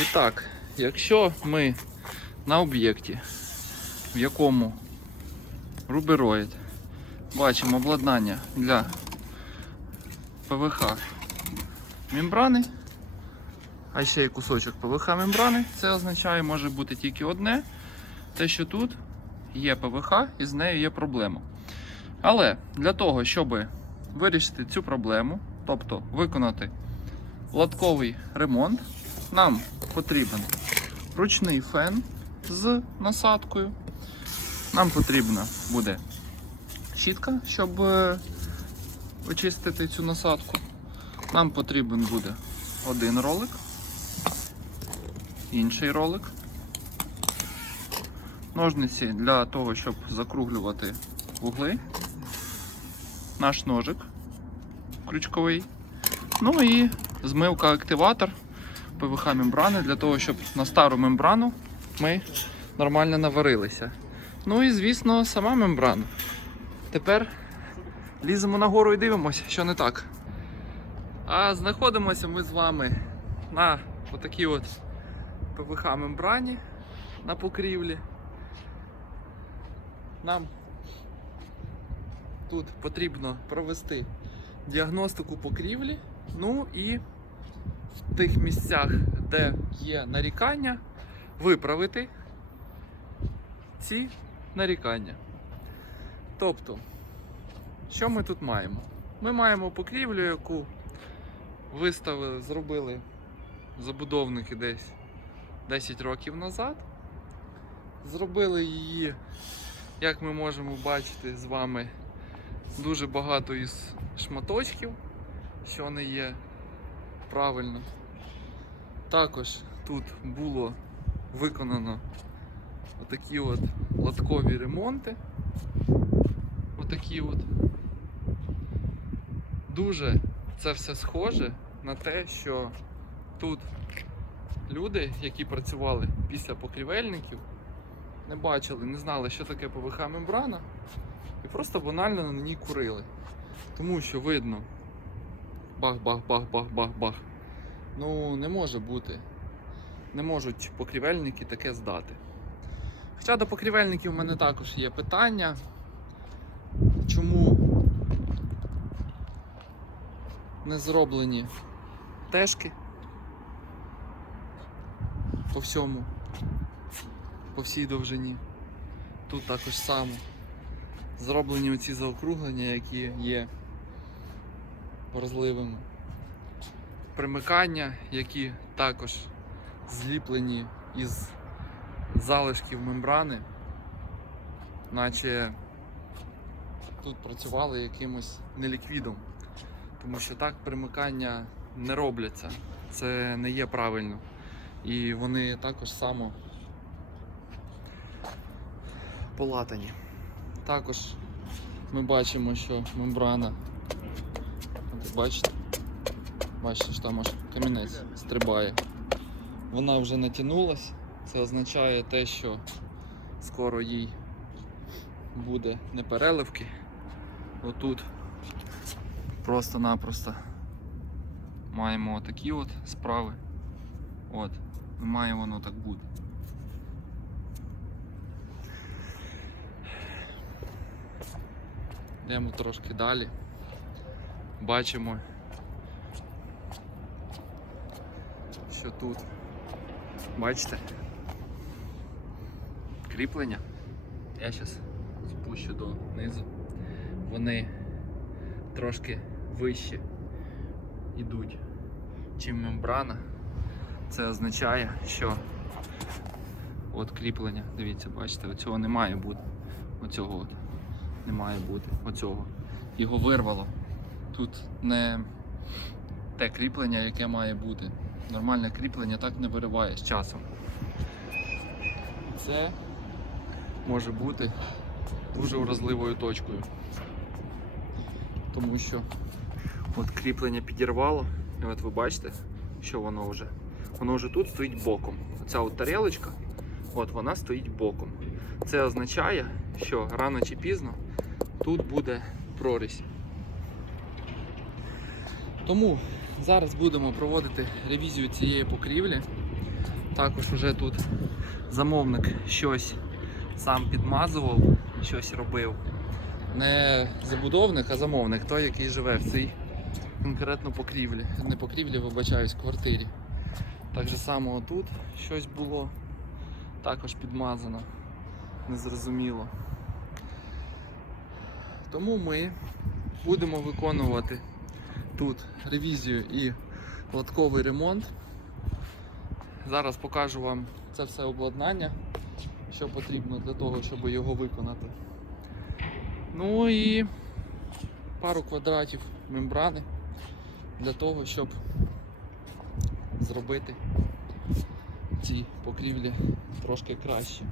І так, якщо ми на об'єкті, в якому рубероїд, бачимо обладнання для ПВХ мембрани, а ще є кусочок ПВХ мембрани, це означає, може бути тільки одне, те, що тут є ПВХ і з нею є проблема. Але для того, щоб вирішити цю проблему, тобто виконати латковий ремонт, нам потрібен ручний фен з насадкою. Нам потрібна буде щітка, щоб е, очистити цю насадку. Нам потрібен буде один ролик, інший ролик, ножниці для того, щоб закруглювати вугли, наш ножик крючковий, ну і змивка-активатор ПВХ мембрани для того, щоб на стару мембрану ми нормально наварилися. Ну і звісно, сама мембрана. Тепер ліземо нагору і дивимося, що не так. А знаходимося ми з вами на отакій от ПВХ мембрані на покрівлі. Нам тут потрібно провести діагностику покрівлі, ну і в тих місцях, де є нарікання, виправити ці нарікання. Тобто, що ми тут маємо? Ми маємо покрівлю, яку виставили, зробили забудовники десь 10 років назад. Зробили її, як ми можемо бачити з вами, дуже багато із шматочків, що не є правильно. Також тут було виконано отакі от латкові ремонти. Отакі от. Дуже це все схоже на те, що тут люди, які працювали після покрівельників, не бачили, не знали, що таке ПВХ мембрана, і просто банально на ній курили. Тому що видно бах-бах-бах-бах-бах-бах. Ну, не може бути. Не можуть покрівельники таке здати. Хоча до покрівельників в мене також є питання, чому не зроблені тежки по всьому, по всій довжині. Тут також само. Зроблені оці заокруглення, які є вразливими. Примикання, які також зліплені із залишків мембрани, наче тут працювали якимось неліквідом. Тому що так примикання не робляться. Це не є правильно. І вони також само полатані. Також ми бачимо, що мембрана, бачите, бачите, що там аж камінець стрибає. Вона вже натягнулась. Це означає те, що скоро їй буде не переливки. Отут просто-напросто маємо такі от справи. От, має воно так бути. Йдемо трошки далі. Бачимо, що тут. Бачите? Кріплення. Я зараз спущу донизу. Вони трошки вище йдуть, чим мембрана. Це означає, що от кріплення, дивіться, бачите, оцього не має бути. Оцього от не має бути. Оцього. Його вирвало. Тут не те кріплення, яке має бути. Нормальне кріплення так не вириває з часом. Це може бути дуже вразливою точкою. Тому що от кріплення підірвало, і от ви бачите, що воно вже. Воно вже тут стоїть боком. Оця от тарелочка, от вона стоїть боком. Це означає, що рано чи пізно тут буде прорізь. Тому зараз будемо проводити ревізію цієї покрівлі. Також вже тут замовник щось сам підмазував, щось робив. Не забудовник, а замовник, той, який живе в цій конкретно покрівлі. Не покрівлі, вибачаюсь, квартирі. Так же само тут щось було також підмазано, незрозуміло. Тому ми будемо виконувати тут ревізію і латковий ремонт. Зараз покажу вам це все обладнання, що потрібно для того, щоб його виконати. Ну і пару квадратів мембрани для того, щоб зробити ці покрівлі трошки краще.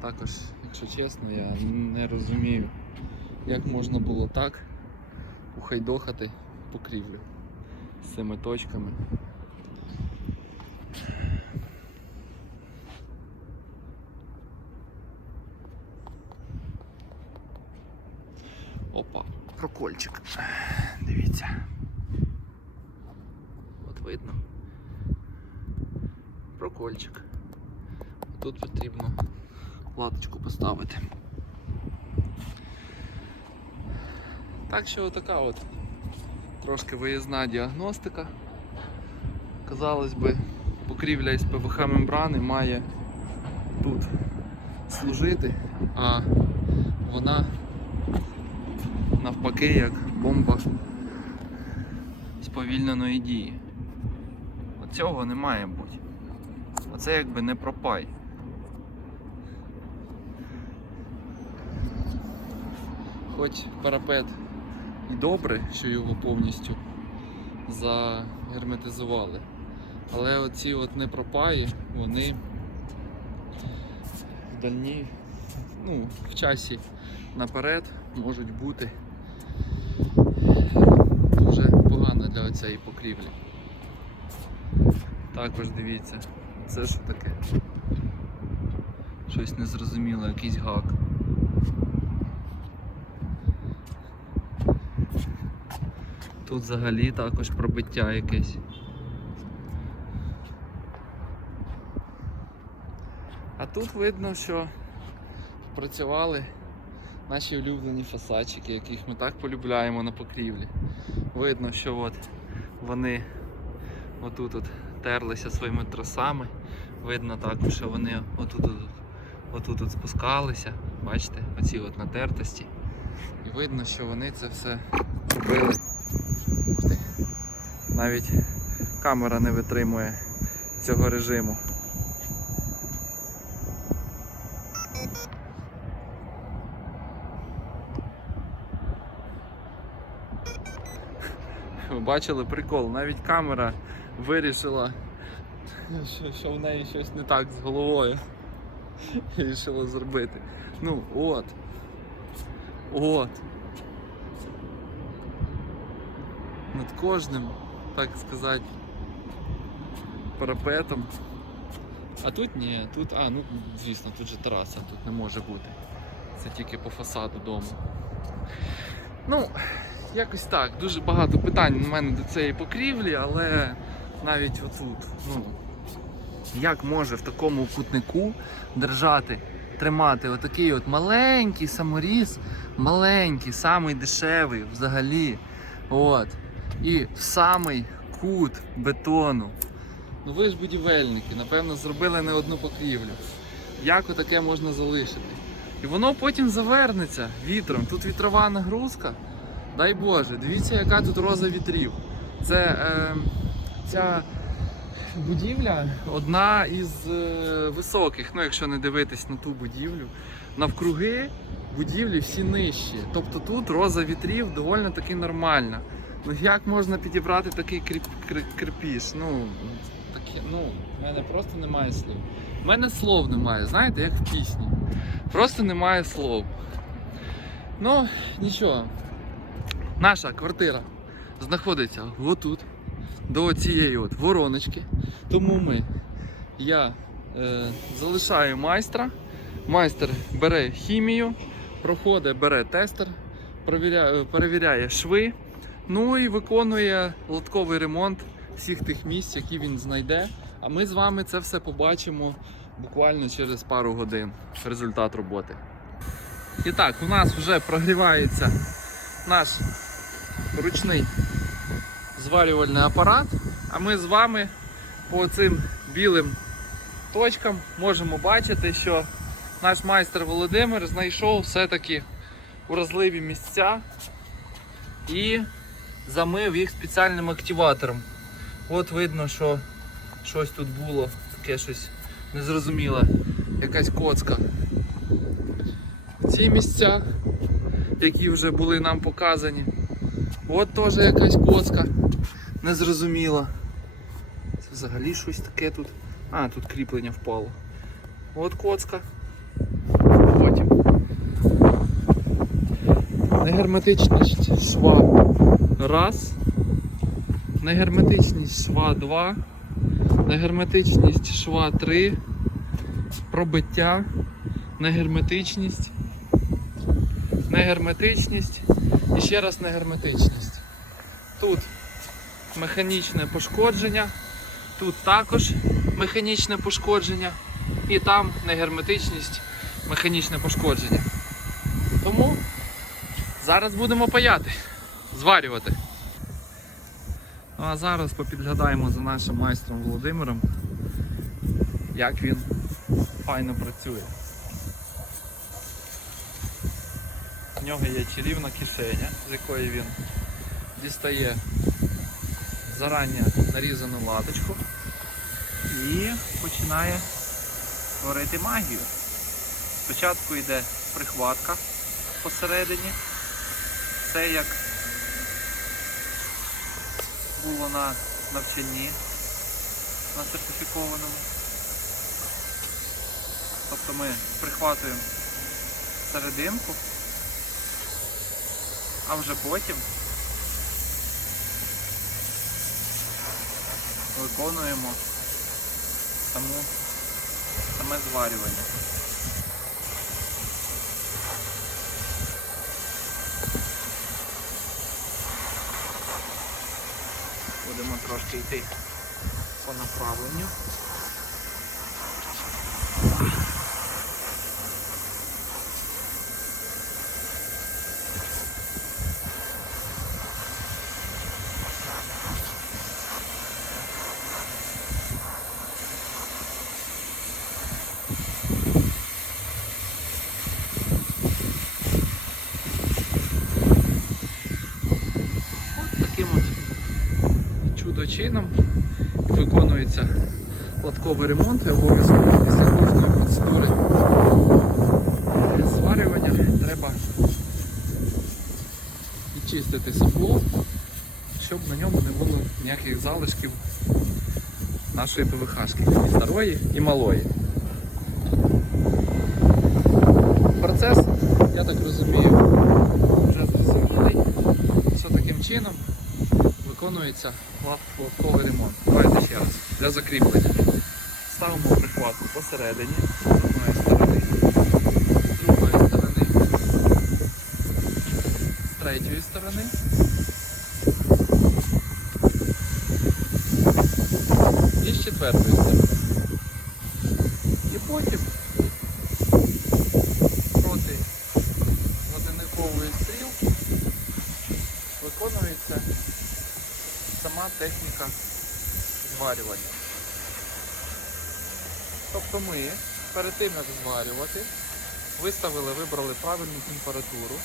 Також, якщо чесно, я не розумію, як можна було так ухайдохати покрівлю з цими точками. Опа, прокольчик. Дивіться. От видно. Прокольчик. Тут потрібно латочку поставити. Так що така от трошки виїзна діагностика. Казалось би, покрівля із ПВХ мембрани має тут служити, а вона навпаки як бомба сповільненої дії. Оцього не має бути. Оце якби не пропай. Хоч парапет добре, що його повністю загерметизували. Але оці от непропаї, вони в дальні, ну, в часі наперед можуть бути дуже погано для цієї покрівлі. Також дивіться, це що таке? Щось незрозуміле, якийсь гак. Тут взагалі також пробиття якесь. А тут видно, що працювали наші улюблені фасадчики, яких ми так полюбляємо на покрівлі. Видно, що от вони отут от терлися своїми тросами. Видно також, що вони отут, от, отут от спускалися. Бачите, оці от натертості. І видно, що вони це все робили. Ух ти. Навіть камера не витримує цього режиму. Ви бачили прикол, навіть камера вирішила, що, що в неї щось не так з головою. Вирішила зробити. Ну, от. От. Над кожним, так сказати, парапетом. А тут ні, тут, а, ну звісно, тут же тераса, тут не може бути. Це тільки по фасаду дому. Ну, якось так. Дуже багато питань у мене до цієї покрівлі, але навіть отут, ну, як може в такому кутнику держати, тримати отакий от маленький саморіз, маленький, самий дешевий взагалі. От. І в самий кут бетону. Ну ви ж будівельники, напевно, зробили не одну покрівлю. Як отаке можна залишити? І воно потім завернеться вітром. Тут вітрова нагрузка. Дай Боже, дивіться, яка тут роза вітрів. Це е, ця будівля одна із е, високих, ну якщо не дивитись на ту будівлю. Навкруги будівлі всі нижчі. Тобто тут роза вітрів доволі таки нормальна. Ну як можна підібрати такий кріп, кріп, кріпіш? Ну, таке, ну, в мене просто немає слів. У мене слов немає, знаєте, як в пісні. Просто немає слов. Ну, нічого. Наша квартира знаходиться отут, до цієї от вороночки. Тому ми, я е, залишаю майстра. Майстер бере хімію, проходить, бере тестер, перевіряє, перевіряє шви, ну і виконує лотковий ремонт всіх тих місць, які він знайде. А ми з вами це все побачимо буквально через пару годин. Результат роботи. І так, у нас вже прогрівається наш ручний зварювальний апарат. А ми з вами по цим білим точкам можемо бачити, що наш майстер Володимир знайшов все-таки уразливі місця і замив їх спеціальним активатором. От видно, що щось тут було, таке щось незрозуміле, якась коцка. Ці місця, які вже були нам показані, от теж якась коцка незрозуміла. Це взагалі щось таке тут. А, тут кріплення впало. От коцка. Потім. Негерметичність шва раз. Негерметичність шва 2. Негерметичність шва 3. Пробиття. Негерметичність. Негерметичність. І ще раз негерметичність. Тут механічне пошкодження. Тут також механічне пошкодження. І там негерметичність, механічне пошкодження. Тому зараз будемо паяти, зварювати. Ну а зараз попідглядаємо за нашим майстром Володимиром, як він файно працює. В нього є чарівна кишеня, з якої він дістає зарані нарізану латочку і починає творити магію. Спочатку йде прихватка посередині. Це як було на навчанні на сертифікованому. Тобто ми прихватуємо серединку, а вже потім виконуємо саму, саме зварювання. Будемо трошки йти по направленню. От таким от чудо-чином виконується латковий ремонт і обов'язково після кожної процедури зварювання треба відчистити сапло, щоб на ньому не було ніяких залишків нашої ПВХшки, і старої і малої. Процес, я так розумію, вже зрозумілий, що таким чином виконується лап- лапковий ремонт. Давайте ще раз. Для закріплення. Ставимо прихватку посередині, з одної сторони, з другої сторони, з третьої сторони. І з четвертої сторони. І потім проти годинникової стрілки виконується сама техніка зварювання. Ми перед тим як зварювати, виставили, вибрали правильну температуру.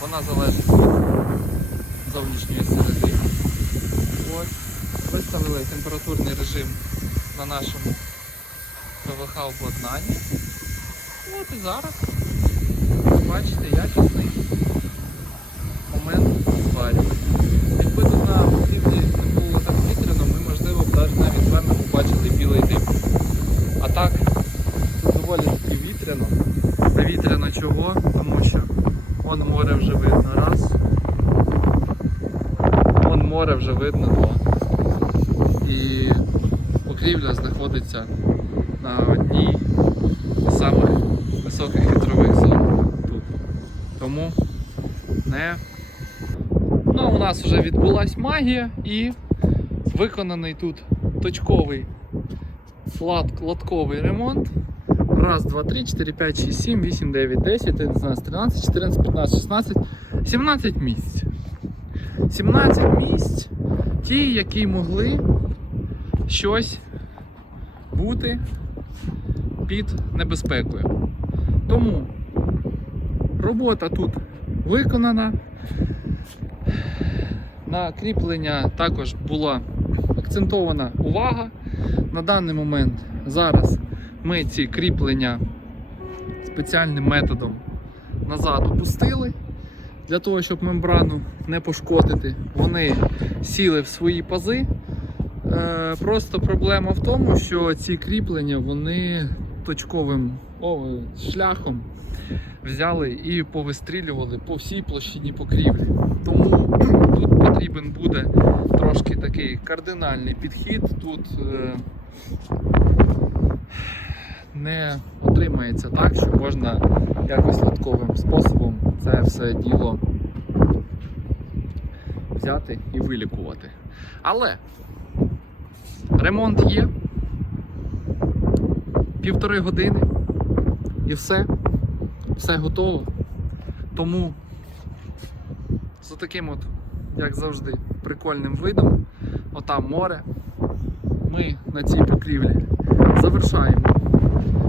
Вона залежить від зовнішньої середини. От. Виставили температурний режим на нашому ПВХ обладнанні. От і зараз ви бачите якісний момент зварювання. Якби тут на будівлі не було так вітряно, ми можливо б навіть вами побачили білий дим. А так, тут доволі таки вітряно. А вітряно чого? Тому що вон море вже видно раз. Вон море вже видно два. І покрівля знаходиться на одній з самих високих вітрових зон тут. Тому не Ну, у нас вже відбулась магія і Виконаний тут точковий латковий ремонт. Раз, два, три, 4, 5, 6, 7, 8, 9, 10, 11, 13, 14, 15, 16, 17 місць. 17 місць, ті, які могли щось бути під небезпекою. Тому робота тут виконана. На кріплення також була акцентована увага. На даний момент зараз ми ці кріплення спеціальним методом назад опустили для того, щоб мембрану не пошкодити. Вони сіли в свої пази. Е, Просто проблема в тому, що ці кріплення вони точковим шляхом взяли і повистрілювали по всій площині покрівлі. Тому тут потрібен буде трошки такий кардинальний підхід. Тут е, не отримається так, що можна якось латковим способом це все діло взяти і вилікувати. Але ремонт є. Півтори години і все. Все готово. Тому з таким от, як завжди, прикольним видом, отам море, ми на цій покрівлі завершаємо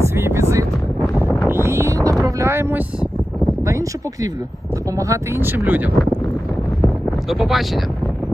свій візит і направляємось на іншу покрівлю, допомагати іншим людям. До побачення!